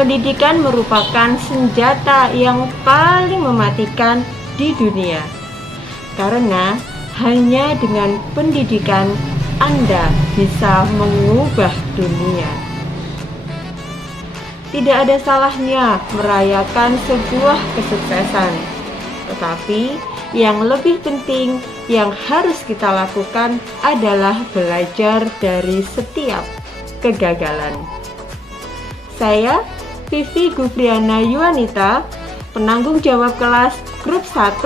Pendidikan merupakan senjata yang paling mematikan di dunia. Karena hanya dengan pendidikan Anda bisa mengubah dunia. Tidak ada salahnya merayakan sebuah kesuksesan, tetapi yang lebih penting yang harus kita lakukan adalah belajar dari setiap kegagalan. Saya, Vivi Gufriana Yuanita, penanggung jawab kelas grup 1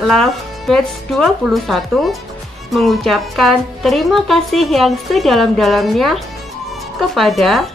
Love Batch 21, mengucapkan terima kasih yang sedalam-dalamnya kepada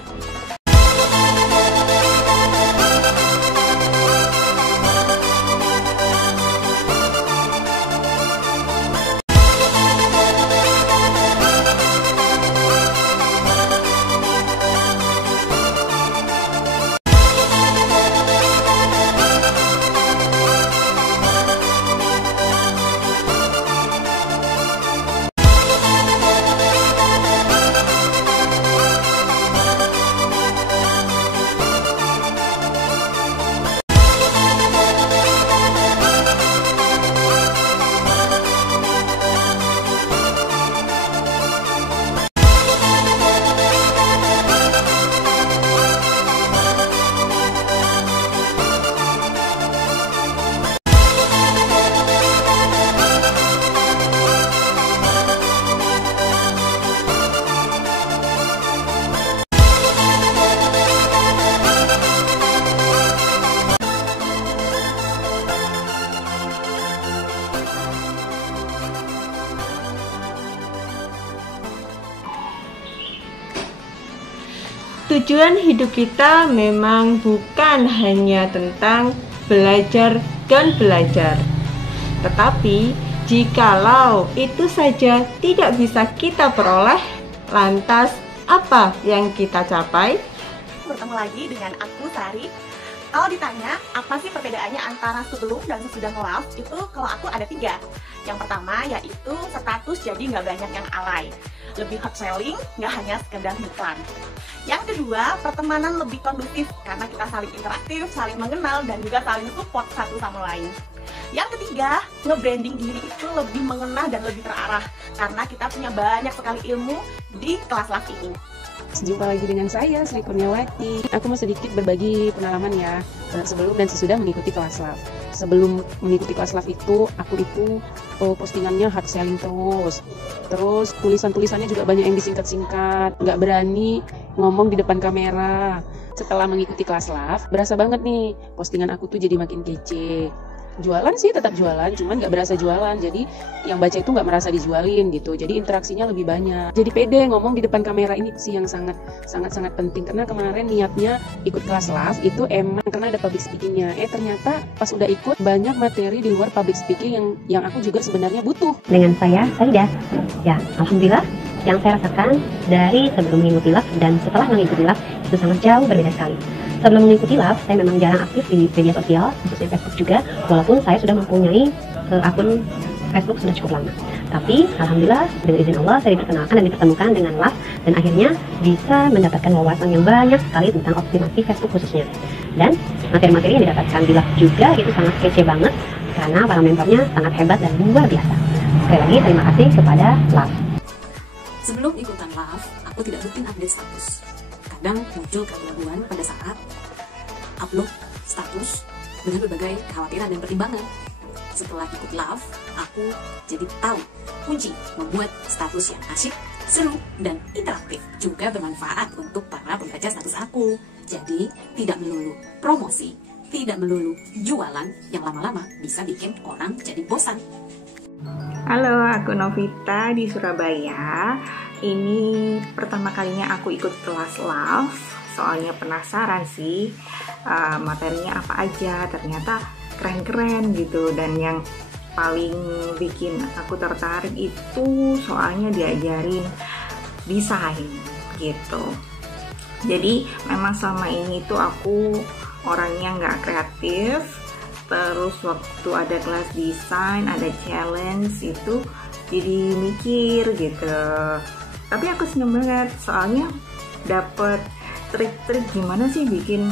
tujuan hidup kita memang bukan hanya tentang belajar dan belajar. Tetapi, jikalau itu saja tidak bisa kita peroleh, lantas apa yang kita capai? Bertemu lagi dengan aku, Sari. Kalau ditanya, apa sih perbedaannya antara sebelum dan sesudah nge-love? Itu kalau aku ada 3. Yang pertama yaitu status, jadi nggak banyak yang alay. Lebih hot selling, nggak hanya sekedar iklan. Yang kedua, pertemanan lebih kondusif karena kita saling interaktif, saling mengenal, dan juga saling support satu sama lain. Yang ketiga, nge-branding diri itu lebih mengena dan lebih terarah karena kita punya banyak sekali ilmu di kelas love ini. Jumpa lagi dengan saya, Sri Kurniawati. Aku mau sedikit berbagi pengalaman ya, sebelum dan sesudah mengikuti kelas love. Sebelum mengikuti kelas love itu, aku itu postingannya hard selling terus tulisan-tulisannya juga banyak yang disingkat-singkat, nggak berani ngomong di depan kamera. Setelah mengikuti kelas love, berasa banget nih, postingan aku tuh jadi makin kece. Jualan sih tetap jualan, cuman nggak berasa jualan, jadi yang baca itu nggak merasa dijualin gitu, jadi interaksinya lebih banyak, jadi pede ngomong di depan kamera. Ini sih yang sangat penting, karena kemarin niatnya ikut kelas love itu emang karena ada public speakingnya, ternyata pas udah ikut banyak materi di luar public speaking yang aku juga sebenarnya butuh. Dengan saya, Saida, ya alhamdulillah yang saya rasakan dari sebelum mengikuti love dan setelah mengikuti love itu sangat jauh berbeda sekali. Sebelum mengikuti love, saya memang jarang aktif di media sosial, khususnya Facebook juga, walaupun saya sudah mempunyai akun Facebook sudah cukup lama. Tapi, alhamdulillah, dengan izin Allah, saya diperkenalkan dan dipertemukan dengan love, dan akhirnya bisa mendapatkan wawasan yang banyak sekali tentang optimasi Facebook khususnya. Dan materi-materi yang didapatkan di love juga itu sangat kece banget, karena para membernya sangat hebat dan luar biasa. Sekali lagi, terima kasih kepada love. Sebelum ikutan love, aku tidak rutin update status. Kadang muncul keraguan pada saat upload status dengan berbagai kekhawatiran dan pertimbangan. Setelah ikut love, aku jadi tahu kunci membuat status yang asyik, seru, dan interaktif juga bermanfaat untuk para pembaca status aku. Jadi, tidak melulu promosi, tidak melulu jualan yang lama-lama bisa bikin orang jadi bosan. Halo, aku Novita di Surabaya. Ini pertama kalinya aku ikut kelas love. Soalnya penasaran sih materinya apa aja. Ternyata keren-keren gitu. Dan yang paling bikin aku tertarik itu soalnya diajarin desain gitu. Jadi memang selama ini tuh aku orangnya nggak kreatif. Terus waktu ada kelas desain, ada challenge itu jadi mikir gitu. Tapi aku seneng banget soalnya dapet trik-trik gimana sih bikin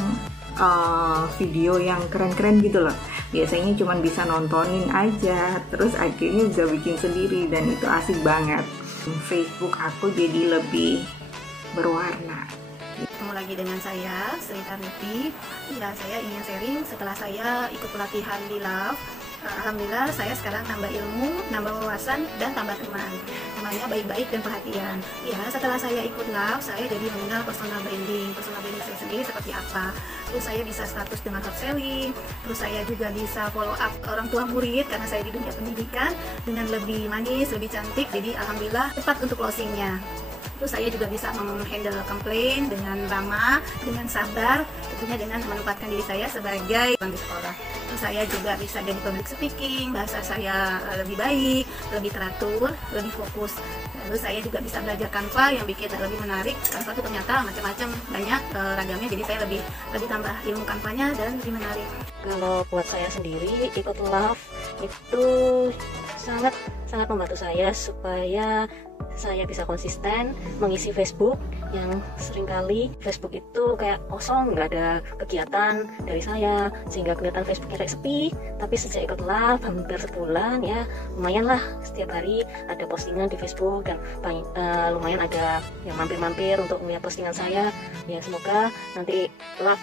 video yang keren-keren gitu loh. Biasanya cuma bisa nontonin aja, terus akhirnya bisa bikin sendiri, dan itu asik banget. Facebook aku jadi lebih berwarna. Ketemu lagi dengan saya, Sri Karniti. Ya, saya ingin sharing setelah saya ikut pelatihan di Love. Alhamdulillah saya sekarang nambah ilmu, nambah wawasan, dan tambah teman. Temannya baik-baik dan perhatian. Ya, setelah saya ikut Love, saya jadi mengenal personal branding. Personal branding saya sendiri seperti apa. Terus saya bisa status dengan hot selling. Terus saya juga bisa follow up orang tua murid karena saya di dunia pendidikan dengan lebih manis, lebih cantik. Jadi alhamdulillah cepat untuk closingnya. Terus saya juga bisa menghandle komplain dengan ramah, dengan sabar, tentunya dengan menempatkan diri saya sebagai orang di sekolah. Terus saya juga bisa jadi public speaking, bahasa saya lebih baik, lebih teratur, lebih fokus. Lalu saya juga bisa belajar Canva yang bikin lebih menarik. Canva itu ternyata macam-macam, banyak ragamnya, jadi saya lebih tambah ilmu Canva-nya dan lebih menarik. Kalau buat saya sendiri, ikut Love itu sangat membantu saya supaya saya bisa konsisten mengisi Facebook yang seringkali Facebook itu kayak kosong, nggak ada kegiatan dari saya, sehingga kelihatan Facebooknya kayak sepi. Tapi sejak ikut Love hampir sebulan ya, lumayan lah, setiap hari ada postingan di Facebook dan lumayan ada yang mampir-mampir untuk melihat postingan saya. Ya semoga nanti Love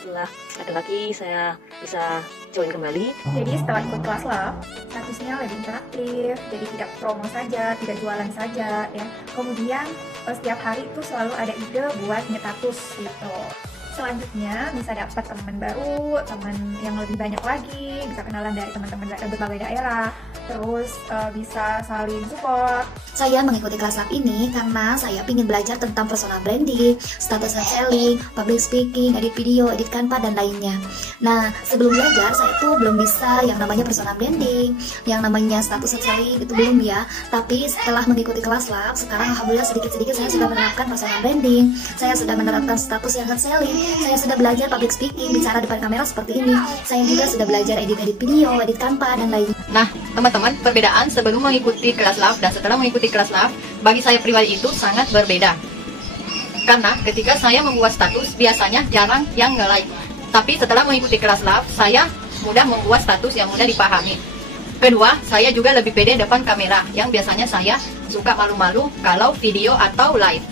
setelah ada lagi saya bisa join kembali. Jadi setelah ikut kelas Love, statusnya lebih interaktif, jadi tidak promo saja, tidak jualan saja ya. Kemudian setiap hari itu selalu ada ide buat nge-status gitu. Selanjutnya bisa dapat teman baru, teman yang lebih banyak lagi, bisa kenalan dari teman-teman dari berbagai daerah, terus bisa saling support. Saya mengikuti kelas Love ini karena saya ingin belajar tentang personal branding, status selling, public speaking, edit video, edit Canva, dan lainnya. Nah, sebelum belajar saya tuh belum bisa yang namanya personal branding, yang namanya status selling itu belum ya. Tapi setelah mengikuti kelas Love, sekarang alhamdulillah sedikit-sedikit saya sudah menerapkan personal branding, saya sudah menerapkan status yang hot selling, saya sudah belajar public speaking, bicara depan kamera seperti ini. Saya juga sudah belajar edit video, edit Canva, dan lainnya. Nah, teman-teman, perbedaan sebelum mengikuti kelas Love dan setelah mengikuti kelas Love, bagi saya pribadi itu sangat berbeda. Karena ketika saya membuat status, biasanya jarang yang nge-like. Tapi setelah mengikuti kelas Love, saya mudah membuat status yang mudah dipahami. Kedua, saya juga lebih pede depan kamera, yang biasanya saya suka malu-malu kalau video atau live.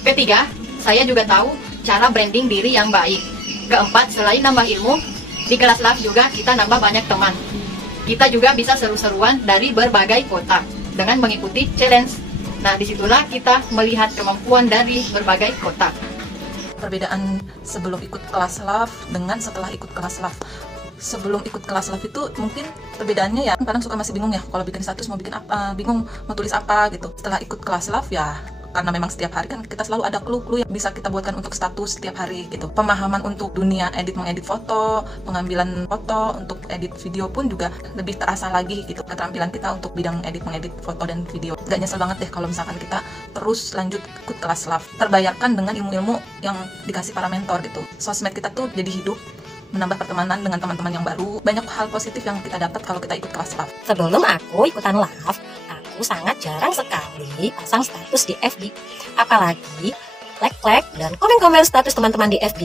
Ketiga, saya juga tahu cara branding diri yang baik. Keempat, selain nambah ilmu, di kelas Love juga kita nambah banyak teman. Kita juga bisa seru-seruan dari berbagai kota dengan mengikuti challenge. Nah, disitulah kita melihat kemampuan dari berbagai kota. Perbedaan sebelum ikut kelas Love dengan setelah ikut kelas Love. Sebelum ikut kelas Love itu mungkin perbedaannya ya, kadang suka masih bingung ya, kalau bikin status mau bikin apa, bingung mau tulis apa gitu. Setelah ikut kelas Love ya, karena memang setiap hari kan kita selalu ada clue-clue yang bisa kita buatkan untuk status setiap hari gitu. Pemahaman untuk dunia mengedit foto, pengambilan foto, untuk edit video pun juga lebih terasa lagi gitu. Keterampilan kita untuk bidang mengedit foto dan video. Gak nyesel banget deh kalau misalkan kita terus lanjut ikut kelas Love. Terbayarkan dengan ilmu-ilmu yang dikasih para mentor gitu. Sosmed kita tuh jadi hidup, menambah pertemanan dengan teman-teman yang baru. Banyak hal positif yang kita dapat kalau kita ikut kelas Love. Sebelum aku ikutan Love, aku sangat jarang sekali pasang status di FB, apalagi like dan komen-komen status teman-teman di FB.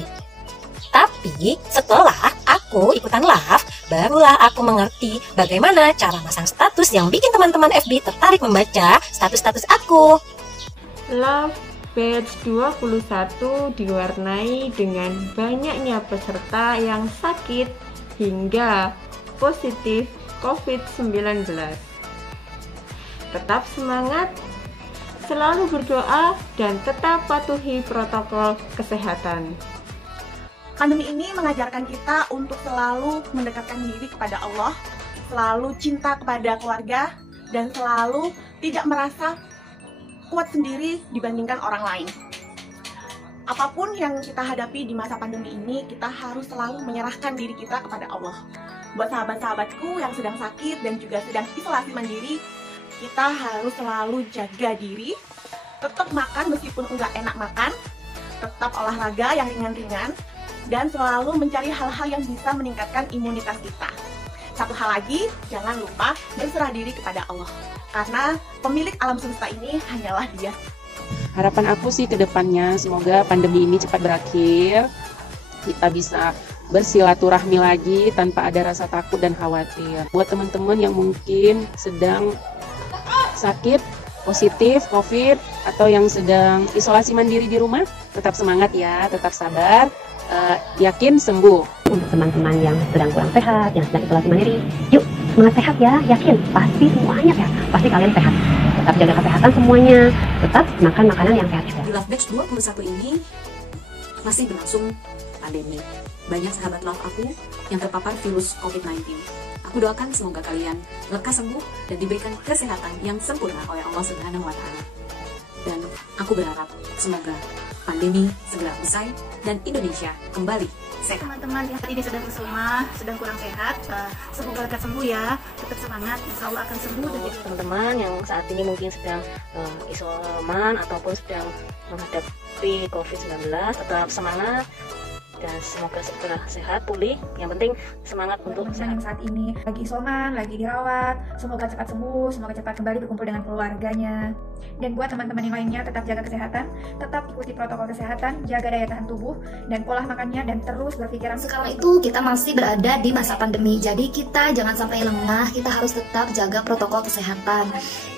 Tapi setelah aku ikutan Love, barulah aku mengerti bagaimana cara masang status yang bikin teman-teman FB tertarik membaca status-status aku. Love Batch 21 diwarnai dengan banyaknya peserta yang sakit hingga positif COVID-19. Tetap semangat, selalu berdoa, dan tetap patuhi protokol kesehatan. Pandemi ini mengajarkan kita untuk selalu mendekatkan diri kepada Allah, selalu cinta kepada keluarga, dan selalu tidak merasa kuat sendiri dibandingkan orang lain. Apapun yang kita hadapi di masa pandemi ini, kita harus selalu menyerahkan diri kita kepada Allah. Buat sahabat-sahabatku yang sedang sakit dan juga sedang isolasi mandiri, kita harus selalu jaga diri, tetap makan meskipun enggak enak makan, tetap olahraga yang ringan-ringan, dan selalu mencari hal-hal yang bisa meningkatkan imunitas kita. Satu hal lagi, jangan lupa berserah diri kepada Allah, karena pemilik alam semesta ini hanyalah Dia. Harapan aku sih ke depannya semoga pandemi ini cepat berakhir, kita bisa bersilaturahmi lagi tanpa ada rasa takut dan khawatir. Buat teman-teman yang mungkin sedang sakit positif COVID atau yang sedang isolasi mandiri di rumah, tetap semangat ya, tetap sabar, yakin sembuh. Untuk teman-teman yang sedang kurang sehat, yang sedang isolasi mandiri, yuk semangat sehat ya, yakin pasti semuanya sehat, pasti kalian sehat. Tetap jaga kesehatan semuanya, tetap makan makanan yang sehat juga. Di Love Batch 21 ini masih berlangsung pandemi. Banyak sahabat love aku yang terpapar virus COVID-19. Aku doakan semoga kalian lekas sembuh dan diberikan kesehatan yang sempurna oleh Allah Subhanahu wa Ta'ala. Dan aku berharap semoga pandemi segera usai dan Indonesia kembali sehat. Teman-teman yang ini sedang bersemah, sedang kurang sehat, semoga lekas sembuh ya. Tetap semangat, insya Allah akan sembuh. Dan teman-teman yang saat ini mungkin sedang isoman ataupun sedang menghadapi COVID-19, tetap semangat dan semoga segera sehat, pulih. Yang penting semangat untuk teman-teman yang saat ini lagi isoman, lagi dirawat, semoga cepat sembuh, semoga cepat kembali berkumpul dengan keluarganya. Dan buat teman-teman yang lainnya, tetap jaga kesehatan, tetap ikuti protokol kesehatan, jaga daya tahan tubuh dan pola makannya, dan terus berpikiran. Sekarang itu kita masih berada di masa pandemi, jadi kita jangan sampai lengah, kita harus tetap jaga protokol kesehatan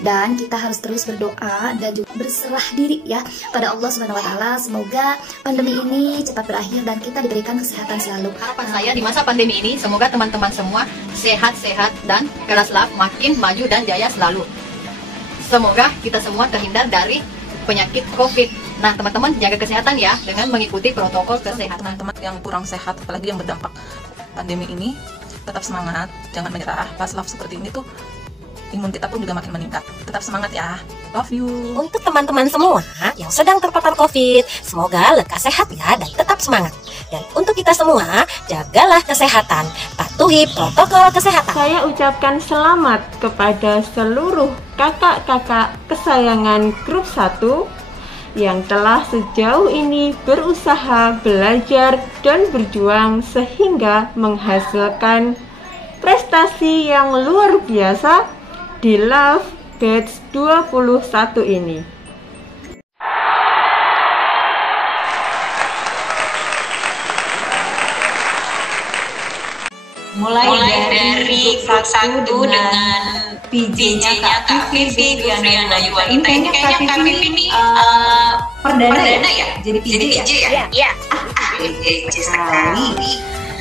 dan kita harus terus berdoa dan juga berserah diri ya pada Allah Subhanahu wa Ta'ala. Semoga pandemi ini cepat berakhir dan kita diberikan kesehatan selalu. Harapan saya di masa pandemi ini, semoga teman-teman semua sehat-sehat dan Kelas Love makin maju dan jaya selalu. Semoga kita semua terhindar dari penyakit COVID. Nah, teman-teman jaga kesehatan ya dengan mengikuti protokol kesehatan. Teman-teman yang kurang sehat, apalagi yang berdampak pandemi ini, tetap semangat, jangan menyerah. Pas love seperti ini tuh imun kita pun juga makin meningkat. Tetap semangat ya. Love you. Untuk teman-teman semua yang sedang terpapar COVID, semoga lekas sehat ya dan tetap semangat. Dan untuk kita semua, jagalah kesehatan, patuhi protokol kesehatan. Saya ucapkan selamat kepada seluruh kakak-kakak kesayangan grup 1 yang telah sejauh ini berusaha belajar dan berjuang sehingga menghasilkan prestasi yang luar biasa di Love Batch 21 ini. Mulai dari grup 1 dengan PJ-nya Kak Vivi, Gufriana, Yuwanita. Ini kayaknya Kak Vivi ini perdana ya? Jadi PJ ya? Iya. PJ sekali.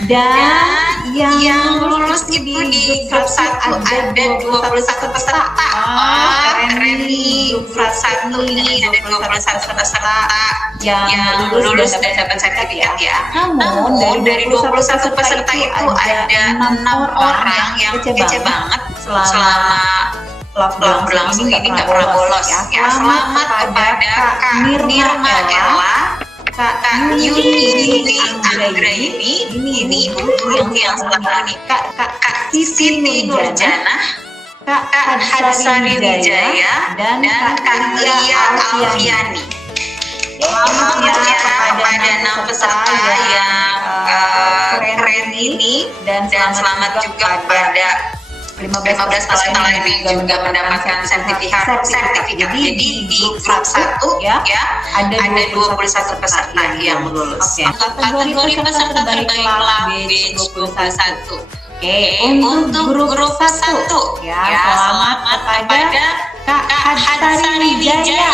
Dan yang lulus itu di grup 1 ada 21 peserta. Keren nih, grup 1 ini ada 21 peserta yang lulus dan dapat sertifikat ya. Namun dari 21 peserta itu ada 6 orang yang kece banget selama love berlangsung ini nggak pernah bolos ya. Selamat kepada Kak Nirma Ella, Kak Yuni Anggraini, ini ibu yang setelah nikah, Kak Siti Nurjana, Kak Hadsari Wijaya, dan Kak Lia Alfiani. Selamat ya kepada 6 peserta yang keren ini, dan selamat juga kepada 15 peserta lain yang juga mendapatkan sertifikat. Jadi di grup 1 ya ada 21 peserta yang lulus. Kategori peserta terbaik Love Batch 21. Oke, untuk grup 1 ya selamat kepada Kak Hadsari Wijaya.